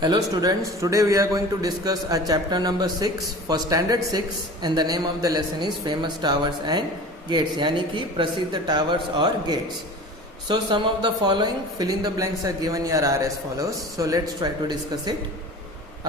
Hello students, today we are going to discuss our chapter number 6 for standard 6 and the name of the lesson is famous towers and gates यानी कि प्रसिद्ध towers और gates. So some of the following fill in the blanks are given here are as follows. So let's try to discuss it.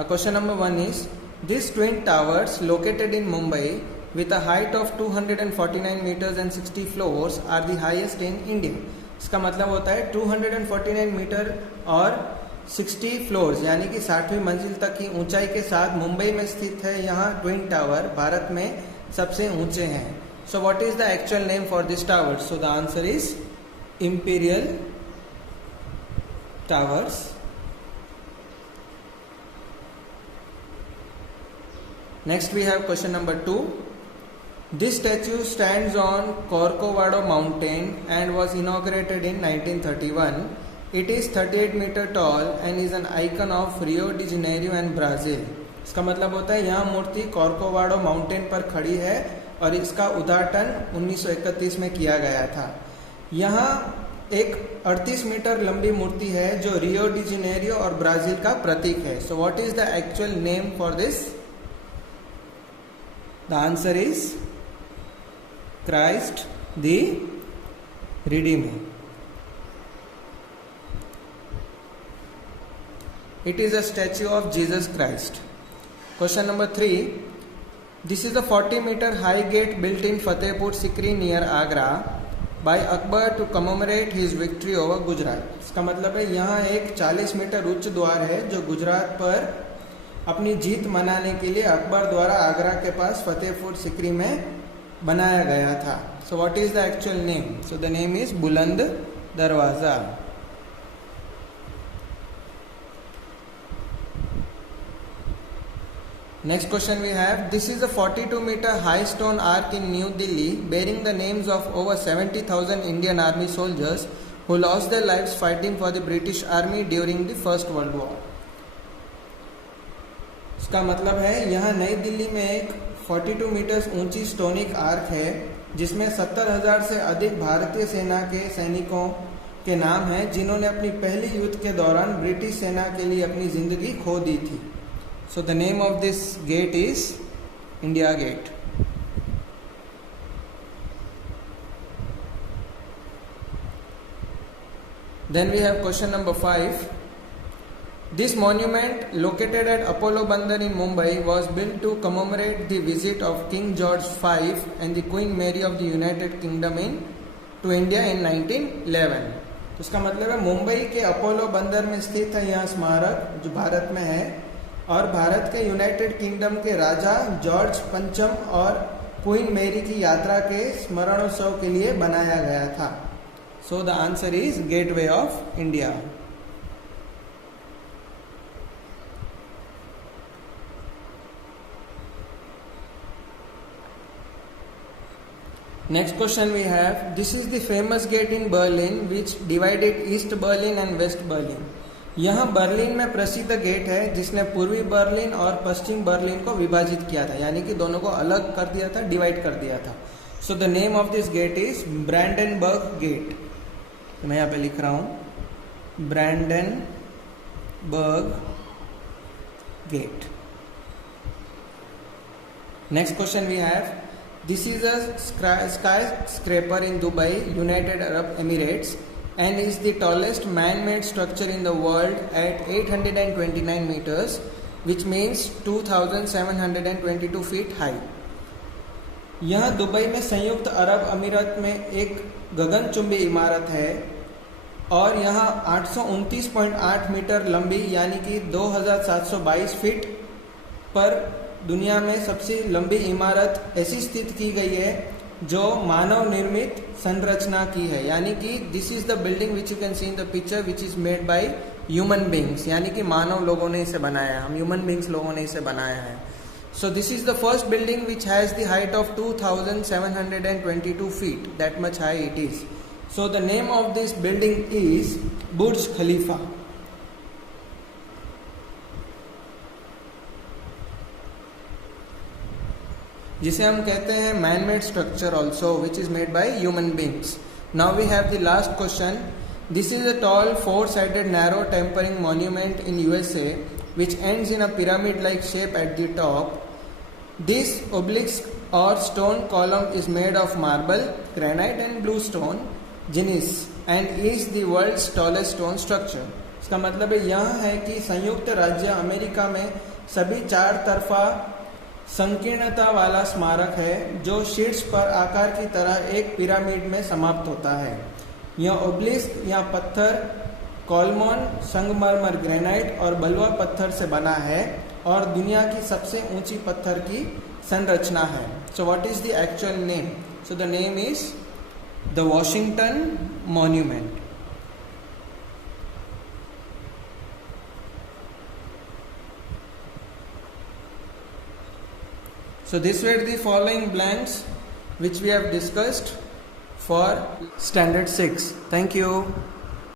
Question number 1 is these twin towers located in Mumbai with a height of 249 meters and 60 floors are the highest in India. इसका मतलब होता है 249 metre और 60 floors यानी कि 60वीं मंजिल तक की ऊंचाई के साथ मुंबई में स्थित है यहाँ ट्विन टावर भारत में सबसे ऊंचे हैं. So what is the actual name for this tower? So the answer is imperial towers. Next we have question number 2. This statue stands on Corcovado mountain and was inaugurated in 1931. It is 38 meter tall and is an icon of Rio de Janeiro and Brazil. इसका मतलब होता है यहाँ मूर्ति कॉर्कोवाडो mountain पर खड़ी है और इसका उद्घाटन 1931 में किया गया था. यहाँ एक 38 मीटर लंबी मूर्ति है जो रियो डी जेनेरियो और ब्राजील का प्रतीक है. सो what is the actual name for this? The answer is Christ the Redeemer. It is a statue of Jesus Christ. Question number 3. This is a 40-meter high gate built in Fatehpur Sikri near Agra by Akbar to commemorate his victory over Gujarat. इसका मतलब है यहाँ एक 40 metre उच्च द्वार है जो गुजरात पर अपनी जीत मनाने के लिए अकबर द्वारा आगरा के पास फतेहपुर सिकरी में बनाया गया था. So what is the actual name? So the name is Buland Darwaza. Next question we have this is a 42 metre high stone arch in new Delhi bearing the names of over 70,000 Indian army soldiers who lost their lives fighting for the British army during the first world war. इसका मतलब है यहाँ नई दिल्ली में एक 42 metres ऊंची स्टोनिक arc है जिसमें 70,000 से अधिक भारतीय सेना के सैनिकों के नाम हैं जिन्होंने अपनी पहली युद्ध के दौरान ब्रिटिश सेना के लिए अपनी जिंदगी खो दी थी. So the name of this gate is India gate. Then we have question number 5. This monument, located at Apollo Bandar in Mumbai, was built to commemorate the visit of King George V and the Queen Mary of the United Kingdom to India in 1911. तो इसका मतलब है मुंबई के Apollo बंदर में स्थित है यह स्मारक जो भारत में है और भारत के यूनाइटेड किंगडम के राजा जॉर्ज पंचम और क्वीन मेरी की यात्रा के स्मरणोत्सव के लिए बनाया गया था. So the answer is gateway of India. Next question we have this is the famous gate in Berlin which divided East Berlin and West Berlin. यहाँ बर्लिन में प्रसिद्ध गेट है जिसने पूर्वी बर्लिन और पश्चिम बर्लिन को विभाजित किया था यानी कि दोनों को अलग कर दिया था, डिवाइड कर दिया था. So the name of this gate is Brandenburg gate. तो मैं यहाँ पे लिख रहा हूँ Brandenburg gate. Next question we have This is a skyscraper in Dubai, United Arab Emirates, and is the tallest man-made structure in the world at 829 meters, which means 2,722 feet high. यह Dubai में संयुक्त अरब अमीरात में एक गगनचुंबी इमारत है और यहाँ 829.8 मीटर लंबी यानी कि 2,722 फीट पर दुनिया में सबसे लंबी इमारत ऐसी स्थित की गई है जो मानव निर्मित संरचना की है यानी कि this is the building which you can see in the picture which is made by human beings यानी कि मानव लोगों ने इसे बनाया है, हम ह्यूमन बींग्स लोगों ने इसे बनाया है. So this is the first building which has the height of 2,722 feet, that much high it is. So the name of this building is Burj Khalifa. जिसे हम कहते हैं man made structure also which is made by human beings. Now we have the last question. This is a tall four-sided narrow tempering monument in USA which ends in a pyramid-like shape at the top. This obelisk or stone column is made of marble, granite and bluestone, gneiss, and is the world's tallest stone structure. इसका मतलब यह है कि संयुक्त राज्य America में सभी चार तरफा संकीर्णता वाला स्मारक है जो शीर्ष पर आकार की तरह एक पिरामिड में समाप्त होता है। यह ओब्लिस्क या पत्थर कॉलमॉन, संगमरमर, ग्रेनाइट और बलुआ पत्थर से बना है और दुनिया की सबसे ऊंची पत्थर की संरचना है। सो what is the actual name? So the name is the Washington monument. So these were the following blanks which we have discussed for standard 6. Thank you.